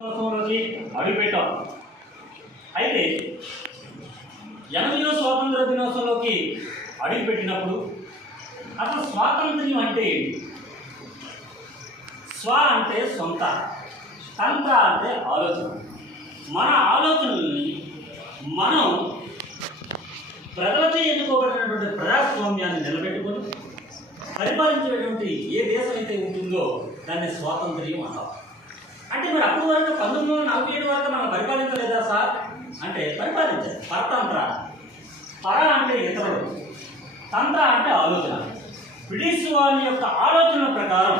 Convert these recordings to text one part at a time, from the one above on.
సంవత్సరంలోకి అడుగుపెట్టాం. అయితే 80వ స్వాతంత్ర దినోత్సవంలోకి అడుగుపెట్టినప్పుడు అసలు స్వాతంత్ర్యం అంటే ఏంటి? స్వ అంటే సొంత, తంత్ర అంటే ఆలోచన. మన ఆలోచనల్ని మనం ప్రజలతో ఎన్నుకోబడినటువంటి ప్రజాస్వామ్యాన్ని నిలబెట్టుకొని పరిపాలించేటువంటి ఏ దేశం అయితే ఉంటుందో దాన్ని స్వాతంత్ర్యం అంటాం. అంటే మరి అప్పటి వరకు 1947 వరకు మనం పరిపాలించలేదా సార్ అంటే పరిపాలించాలి. పరతంత్ర, పర అంటే ఇతరులు, తంత్ర అంటే ఆలోచన. బ్రిటిష్ వాళ్ళ యొక్క ఆలోచనల ప్రకారం,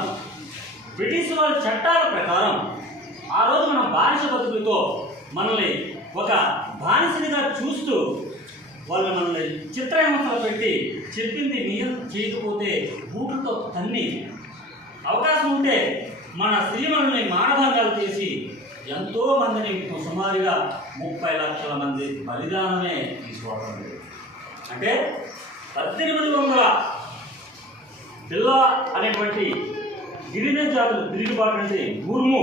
బ్రిటిష్ వాళ్ళ చట్టాల ప్రకారం ఆ రోజు మనం బానిస బతుకులతో మనల్ని ఒక బానిసనిగా చూస్తూ వాళ్ళు మనల్ని చిత్రహింసలు పెట్టి చెప్పింది నియం చేయకపోతే బూట్లతో తన్ని, అవకాశం ఉంటే మన స్త్రీలను మానభంగాలు చేసి ఎంతో మందిని సుమారుగా 30 లక్షల మంది బలిదానమే తీసుకోవడం. అంటే 1800 పిల్ల అనేటువంటి గిరిజన జాతులు తిరుగుబాటు నుంచి ముర్ము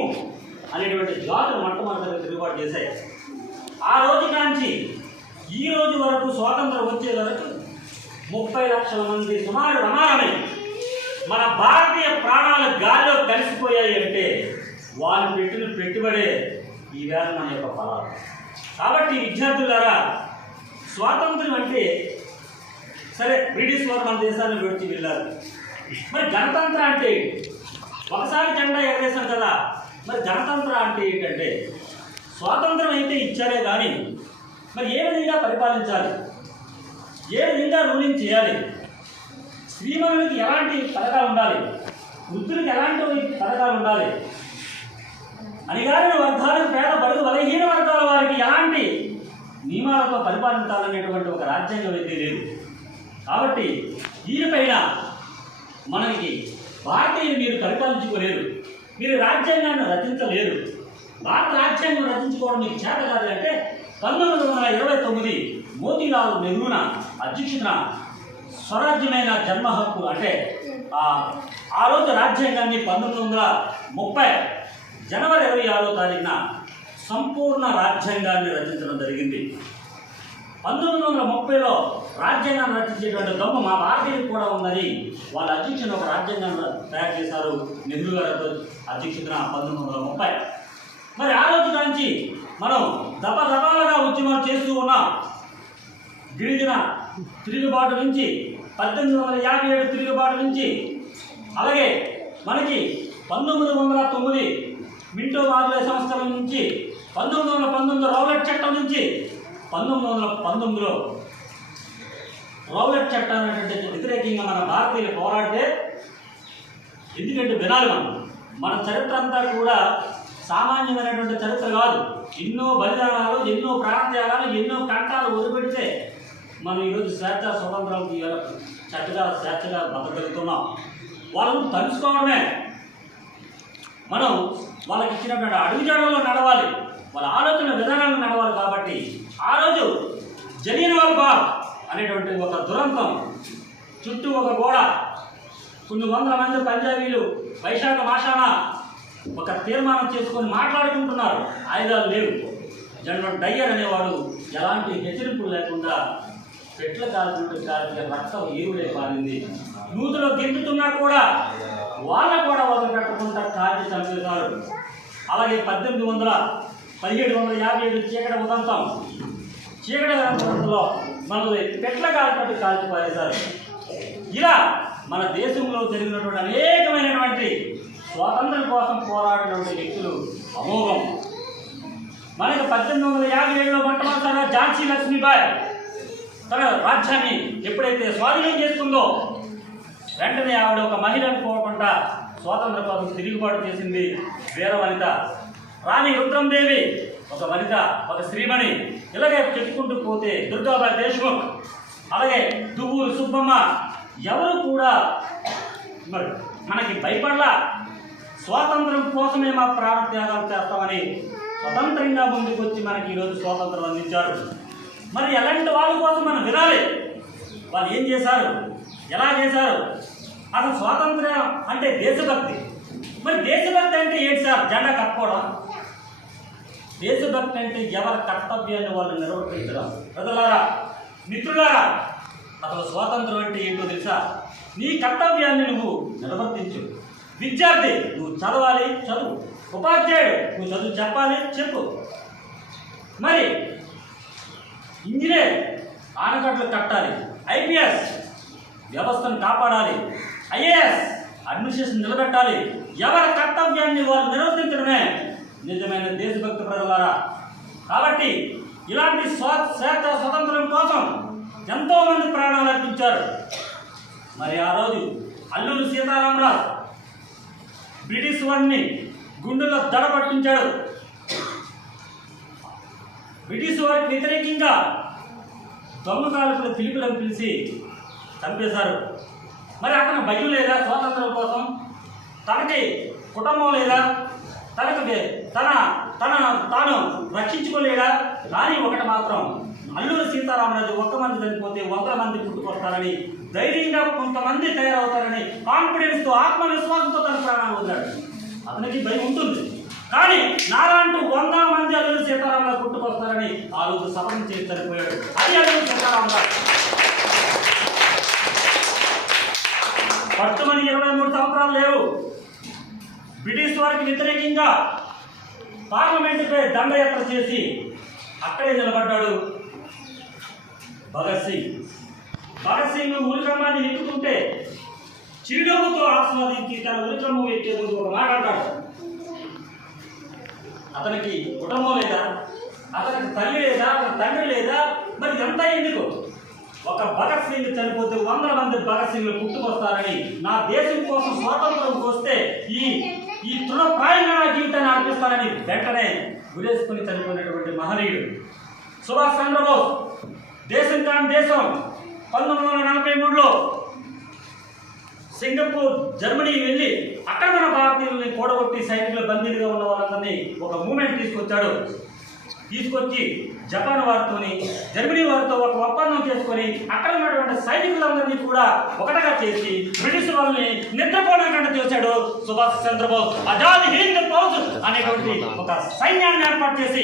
అనేటువంటి జాతులు మొట్టమొదటిగా తిరుగుబాటు చేశాయి. ఆ రోజు కాంచి ఈ రోజు వరకు స్వాతంత్రం వచ్చే వరకు 30 లక్షల మంది సుమారు రమారమై మన భారతీయ ప్రాణాలు గాలిలో కలిసిపోయాయి. అంటే వాళ్ళు పెట్టిన పెట్టుబడే ఈవేళ మన యొక్క ఫలాలు. కాబట్టి విద్యార్థులారా, స్వాతంత్రం అంటే సరే బ్రిటిష్ వారు మన దేశాన్ని విడిచి వెళ్ళారు. మరి గణతంత్ర అంటే ఒకసారి జెండా ఎగరేసాం కదా, మరి గణతంత్ర అంటే ఏంటంటే స్వాతంత్రం అయితే ఇచ్చారే కానీ మరి ఏ విధంగా పరిపాలించాలి, ఏ విధంగా రూలింగ్ చేయాలి, శ్రీమణులకి ఎలాంటి పథకాలు ఉండాలి, వృద్ధులకు ఎలాంటి పథకాలు ఉండాలి, అణగారిన వర్గాలకు, పేద బడుగు బలహీన వర్గాల వారికి ఎలాంటి నియమాలతో పరిపాలించాలనేటువంటి ఒక రాజ్యాంగం అయితే లేదు. కాబట్టి దీనిపైన మనకి భారతీయులు మీరు పరిపాలించుకోలేరు, మీరు రాజ్యాంగాన్ని రచించలేరు. భారత రాజ్యాంగం రచించుకోవడం మీకు చేత కాదు అంటే 1929 మోతీలాల్ నెహ్రూన అధ్యక్షతన స్వరాజ్యమైన జన్మ హక్కు అంటే ఆ రోజు రాజ్యాంగాన్ని 1930 జనవరి 26వ తారీఖున సంపూర్ణ రాజ్యాంగాన్ని రచించడం జరిగింది. 1930లో రాజ్యాంగాన్ని రచించేటువంటి దమ్ము మా భారతీయులకు కూడా ఉందని వాళ్ళ అధ్యక్షుని ఒక రాజ్యాంగాన్ని తయారు చేశారు నెహ్రూ గారి అధ్యక్షతన 1930. మరి ఆ రోజు నుంచి మనం దఫాలుగా ఉద్యమాలు చేస్తూ ఉన్నాం. గిరిజన తిరుగుబాటు నుంచి 1857 తిరుగుబాటు నుంచి, అలాగే మనకి 1909 మింటో మార్లే సంస్కరణ నుంచి, 1919 రౌలట్ చట్టం నుంచి, 1919లో రౌలట్ చట్టాన్ని వ్యతిరేకంగా మన భారతీయులు పోరాడితే, ఎందుకంటే వినాలి మన చరిత్ర అంతా కూడా సామాన్యమైనటువంటి చరిత్ర కాదు. ఎన్నో బలిదానాలు, ఎన్నో ప్రాణత్యాగాలు, ఎన్నో కంటాలు వదిలిపెడితే మనం ఈరోజు స్వతంత్రాలు స్వేచ్ఛగా బతకగలుగుతున్నాం. వాళ్ళను తలుసుకోవడమే, మనం వాళ్ళకి ఇచ్చినటువంటి అడుగుజాడల్లో నడవాలి, వాళ్ళ ఆలోచన విధానాలను నడవాలి. కాబట్టి ఆ రోజు జలియన్వాలా బాగ్ అనేటువంటి ఒక దురంతం, చుట్టూ ఒక గోడ, కొన్ని వందల మంది పంజాబీలు వైశాఖ మాసాన ఒక తీర్మానం చేసుకొని మాట్లాడుకుంటున్నారు. ఆయుధాలు లేవు. జనరల్ డయ్యర్ అనేవాడు ఎలాంటి హెచ్చరింపులు లేకుండా పెట్ల కాల్చిన రక్తం ఏరులే పారింది. నూతులో గెంతుతున్నా కూడా వాళ్ళ కూడా వదిలిపెట్టకుండా కాల్చి చంపేశారు. అలాగే 1757 చీకటి ఉదంతం, చీకటి ఉదంతంలో మనల్ని పెట్ల కాల్చి పారేశారు. ఇలా మన దేశంలో జరిగినటువంటి అనేకమైనటువంటి స్వాతంత్రం కోసం పోరాడినటువంటి వ్యక్తులు అమోఘం. మనకి 1857లో మొట్టమొదటిసారిగా ఝాన్సీ లక్ష్మీబాయి తన రాజ్యాన్ని ఎప్పుడైతే స్వాధీనం చేసుకుందో వెంటనే ఆవిడ ఒక మహిళ అనుకోకుండా స్వాతంత్ర కోసం తిరుగుబాటు చేసింది. వీర వనిత రాణి రుద్రందేవి ఒక వనిత, ఒక శ్రీమణి. ఇలాగే చెప్పుకుంటూ పోతే దుర్గాబాయి దేశ్ముఖ్, అలాగే దువ్వూరు సుబ్బమ్మ, ఎవరు కూడా మరి మనకి భయపడలా. స్వాతంత్రం కోసమే మా ప్రాణత్యాగాలు చేస్తామని స్వతంత్రంగా ముందుకు వచ్చి మనకి ఈరోజు స్వాతంత్రం అందించారు. మరి ఎలాంటి వాళ్ళ కోసం మనం వినాలి, వాళ్ళు ఏం చేశారు, ఎలా చేశారు. అసలు స్వాతంత్ర్యం అంటే దేశభక్తి. మరి దేశభక్తి అంటే ఏంటి సార్? జెండా కప్పుకోవడం, దేశభక్తి అంటే ఎవరి కర్తవ్యాన్ని వాళ్ళు నిర్వర్తించడం. ప్రజలారా, మిత్రులారా, అసలు స్వాతంత్రం అంటే ఏంటో తెలుసా? నీ కర్తవ్యాన్ని నువ్వు నిర్వర్తించు. విద్యార్థి, నువ్వు చదవాలి, చదువు. ఉపాధ్యాయుడు, నువ్వు చదువు చెప్పాలి, చెప్పు. మరి ఇంజనీర్, ఆనకట్టలు కట్టాలి. ఐపీఎస్, వ్యవస్థను కాపాడాలి. ఐఏఎస్, అడ్మినిస్ట్రేషన్ నిలబెట్టాలి. ఎవరి కర్తవ్యాన్ని వాళ్ళు నిర్వర్తించడమే నిజమైన దేశభక్తి. ప్రజలారా, కాబట్టి ఇలాంటి స్వతంత్రం కోసం ఎంతోమంది ప్రాణాలు అర్పించారు. మరి ఆ రోజు అల్లూరి సీతారామరాజు బ్రిటిష్ వాడిని గుండెల్లో దడ పట్టించాడు. బ్రిటిష్ వారికి వ్యతిరేకంగా దొంగకాలకు పిలుపులను పిలిచి చంపేశారు. మరి అతను భయం లేదా స్వాతంత్రం కోసం? తనకి కుటుంబం లేదా? తనకు తాను రక్షించుకోలేడా? కానీ ఒకటి మాత్రం, అల్లూరి సీతారామరాజు 1 మంది చనిపోతే 100 మంది పుట్టుకొస్తారని, ధైర్యంగా కొంతమంది తయారవుతారని కాన్ఫిడెన్స్తో, ఆత్మవిశ్వాసంతో తన ప్రాణాలు వదిలాడు. అతనికి భయం ఉంటుంది, కానీ నాలాంటి 100 మంది అల్లూరి సీతారామరాజు పుట్టుకొస్తారని ఆ రోజు శపథం చేసి చనిపోయాడు. అది అల్లూరి సీతారామరాజు. పట్టుమని 23 సంవత్సరాలు లేవు. బ్రిటిష్ వారికి వ్యతిరేకంగా పార్లమెంటుపై దండయాత్ర చేసి అక్కడే నిలబడ్డాడు భగత్ సింగ్. భగత్ సింగ్ ఉరికంబాన్ని ఎక్కుతుంటే చిరునవ్వుతో ఆస్వాదించి తన ఉరికంబం ఎక్కే ముందు ఒక మాట అంటాడు. అతనికి కుటుంబం లేదా? అతనికి తల్లి లేదా? అతని తండ్రి లేదా? మరి ఎంత ఎందుకు? ఒక భగత్ సింగ్ చనిపోతే 100 మంది భగత్ సింగ్లు పుట్టుకొస్తారని, నా దేశం కోసం స్వాతంత్రం వస్తే ఈ తృణప్రాయంగా నా జీవితాన్ని అర్పిస్తారని వెంటనే గురేసుకుని చనిపోయినటువంటి మహనీయుడు సుభాష్ చంద్రబోస్. దేశం కాని దేశం 1943లో సింగపూర్, జర్మనీ వెళ్ళి అక్కడ మన భారతీయుల్ని కూడగొట్టి సైనికుల బందీలుగా ఉన్న వాళ్ళందరినీ ఒక మూమెంట్ తీసుకొచ్చి జపాన్ వారితోని, జర్మనీ వారితో ఒక ఒప్పందం చేసుకొని అక్కడ ఉన్నటువంటి సైనికులందరినీ కూడా ఒకటగా చేసి బ్రిటిష్ వాళ్ళని నిద్రపోవడానికి చేశాడు సుభాష్ చంద్రబోస్. ఆజాద్ హింద్ ఫౌజ్ అనేటువంటి ఒక సైన్యాన్ని ఏర్పాటు చేసి